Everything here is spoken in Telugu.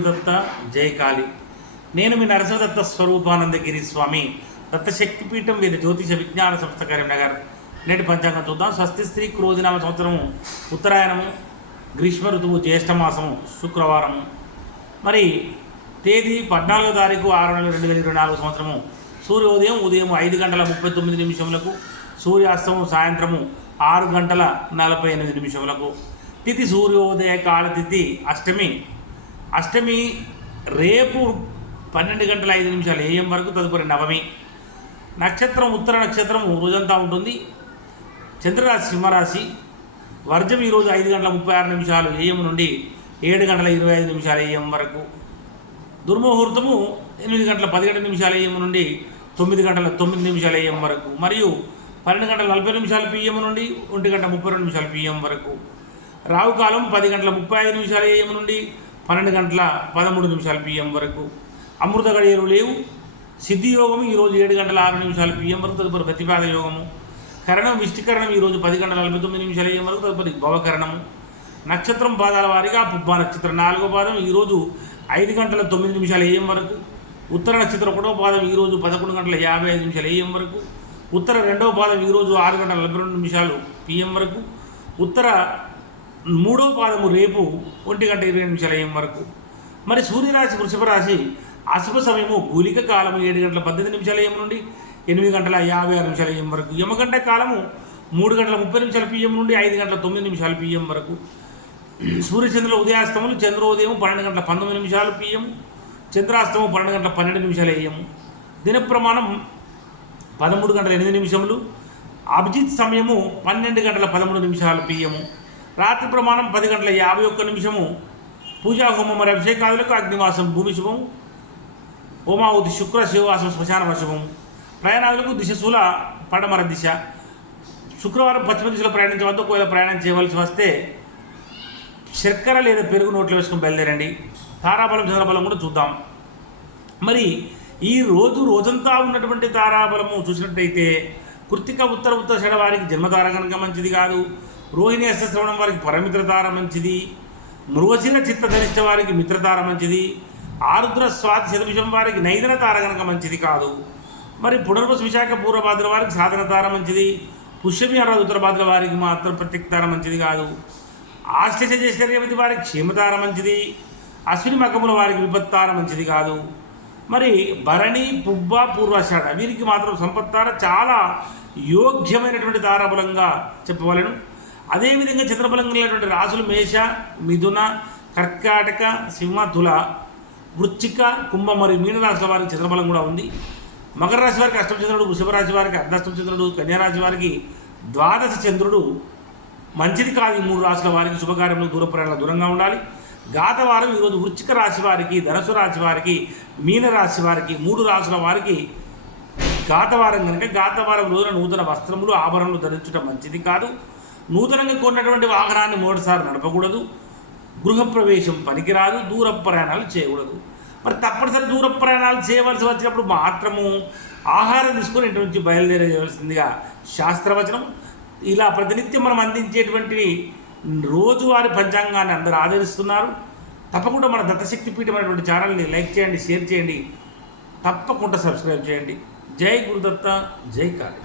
గురుదత్త జయకాళి నేను మీ నరసింహదత్త స్వరూపానందగిరి స్వామి. దత్తశక్తిపీఠం వీరి జ్యోతిష విజ్ఞాన సంస్థ కరీంనగర్. నేటి పంచాంగం చూద్దాం. స్వస్తి స్త్రీ క్రోధినామ సంవత్సరము ఉత్తరాయణము గ్రీష్మ ఋతువు జ్యేష్ఠమాసము శుక్రవారము. మరి తేదీ పద్నాలుగో తారీఖు ఆరు నెలలు రెండు వేల ఇరవై నాలుగు సంవత్సరము. సూర్యోదయం ఉదయం ఐదు గంటల ముప్పై తొమ్మిది నిమిషములకు సూర్యాస్తమం సాయంత్రము ఆరు గంటల నలభై ఎనిమిది నిమిషములకు. తిథి సూర్యోదయ కాలతిథి అష్టమి అష్టమి రేపు పన్నెండు గంటల ఐదు నిమిషాలు ఏఎం వరకు తదుపరి నవమి. నక్షత్రం ఉత్తర నక్షత్రం రోజంతా ఉంటుంది. చంద్రరాశి సింహరాశి వర్జం ఈరోజు ఐదు గంటల ముప్పై ఆరు నిమిషాలు ఏఎం నుండి ఏడు గంటల ఇరవై ఐదు నిమిషాలు ఏఎం వరకు. దుర్ముహూర్తము ఎనిమిది గంటల పదిహేడు నిమిషాల ఏఎం నుండి తొమ్మిది గంటల తొమ్మిది నిమిషాల ఏఎం వరకు. మరియు పన్నెండు గంటల నలభై నిమిషాల పిఎం నుండి ఒంటి గంట ముప్పై రెండు నిమిషాల పిఎం వరకు. రావు కాలం పది గంటల ముప్పై ఐదు నిమిషాల ఏఎం నుండి పన్నెండు గంటల పదమూడు నిమిషాల పిఎం వరకు. అమృత గడియలు లేవు. సిద్ధి యోగము ఈరోజు ఏడు గంటల ఆరు నిమిషాల పిఎం వరకు తదుపరి ప్రతిపాద యోగము. కరణం విష్టికరణం ఈరోజు పది గంటల నలభై తొమ్మిది నిమిషాల అయ్యే వరకు తదుపరి భవకరణము. నక్షత్రం పాదాల వారిగా పుబ్బా నక్షత్రం నాలుగో పాదం ఈరోజు ఐదు గంటల తొమ్మిది నిమిషాల ఏఎం వరకు. ఉత్తర నక్షత్రం ఒకటో పాదం ఈరోజు పదకొండు గంటల యాభై ఐదు నిమిషాల ఏఎం వరకు. ఉత్తర రెండవ పాదం ఈరోజు ఆరు గంటల నలభై రెండు నిమిషాలు పిఎం వరకు. ఉత్తర మూడో పాదము రేపు ఒంటి గంట ఇరవై నిమిషాల ఏం వరకు. మరి సూర్యరాశి వృషభ రాశి అశుభ సమయము గులిక కాలము ఏడు గంటల పద్దెనిమిది నిమిషాల ఏం నుండి ఎనిమిది గంటల యాభై ఆరు నిమిషాల ఏం వరకు. యమగంట కాలము మూడు గంటల ముప్పై నిమిషాల పిఎం నుండి ఐదు గంటల తొమ్మిది నిమిషాల పిఎం వరకు. సూర్యచంద్రుల ఉదయాస్తములు చంద్రోదయం పన్నెండు గంటల పంతొమ్మిది నిమిషాలు పిఎం. చంద్రాస్తమం పన్నెండు గంటల పన్నెండు నిమిషాలు ఏఎం దిన ప్రమాణం పదమూడు గంటల ఎనిమిది నిమిషములు. అభిజిత్ సమయము పన్నెండు గంటల పదమూడు నిమిషాలు పిఎము రాత్రి ప్రమాణం పది గంటల యాభై ఒక్క నిమిషము. పూజా హోమం మరి అభిషేకాదులకు అగ్నివాసం భూమి శుభం. హోమావతి శుక్ర శివవాసం శ్మశాన వశుభం ప్రయాణాదులకు దిశశూల పడమర దిశ. శుక్రవారం పశ్చిమ దిశలో ప్రయాణించవద్దు ఒకవేళ ప్రయాణం చేయవలసి వస్తే చక్కెర లేదా పెరుగు నోట్లు వేసుకుని బయలుదేరండి. తారాబలం చంద్రబలం కూడా చూద్దాం. మరి ఈ రోజు రోజంతా ఉన్నటువంటి తారాబలము చూసినట్టయితే కృతిక ఉత్తర ఉత్తర శడవారికి జన్మతార కనుక మంచిది కాదు. రోహిణి అష్టశ్రవణం వారికి పరమిత్రతార మంచిది. మృగశిర చిత్తధనిష్ట వారికి మిత్రతార మంచిది. ఆరుద్ర స్వాతి శతభిషం వారికి నైదన తార కనుక మంచిది కాదు. మరి పునర్వసు విశాఖ పూర్వభాద్ర వారికి సాధన తార మంచిది. పుష్యమి అరాధ ఉత్తరభాద్ర వారికి మాత్రం ప్రత్యేకతార మంచిది కాదు. ఆశ్లేష వారికి క్షేమతార మంచిది. అశ్విని మకముల వారికి విపత్తార మంచిది కాదు. మరి భరణి పుబ్బ పూర్వాషాఢ వీరికి మాత్రం సంపత్తార చాలా యోగ్యమైనటువంటి తారాబలంగా చెప్పవలను. అదేవిధంగా చంద్రబలంగా ఉన్నటువంటి రాసులు మేష మిథున కర్కాటక సింహ తుల వృచ్చిక కుంభ మరియు మీనరాశుల వారికి చిత్రఫలం కూడా ఉంది. మకర రాశి వారికి అష్టమచంద్రుడు వృషభ రాశి వారికి అర్ధాష్టమ చంద్రుడు కన్యారాశి వారికి ద్వాదశ చంద్రుడు. మంచిది కాదు ఈ మూడు రాశుల వారికి శుభకార్యంలో దూర ప్రయాణాలు దూరంగా ఉండాలి. గాతవారం ఈరోజు వృచ్చిక రాశి వారికి ధనుసు రాశి వారికి మీనరాశి వారికి మూడు రాశుల వారికి గాతవారం కనుక గాతవారం రోజున నూతన వస్త్రములు ఆభరణలు ధరించడం మంచిది కాదు. నూతనంగా కొన్నటువంటి వాహనాన్ని మూడుసార్లు నడపకూడదు. గృహప్రవేశం పనికిరాదు దూర ప్రయాణాలు చేయకూడదు. మరి తప్పనిసరి దూర ప్రయాణాలు చేయవలసి వచ్చినప్పుడు మాత్రము ఆహారం తీసుకొని ఇంటి నుంచి బయలుదేరవలసిందిగా శాస్త్రవచనం. ఇలా ప్రతినిత్యం మనం అందించేటువంటి రోజువారి పంచాంగాన్ని అందరూ ఆదరిస్తున్నారు. తప్పకుండా మన దత్తశక్తి పీఠమైనటువంటి ఛానల్ని లైక్ చేయండి షేర్ చేయండి. తప్పకుండా సబ్స్క్రైబ్ చేయండి. జై గురుదత్త జై కాళీ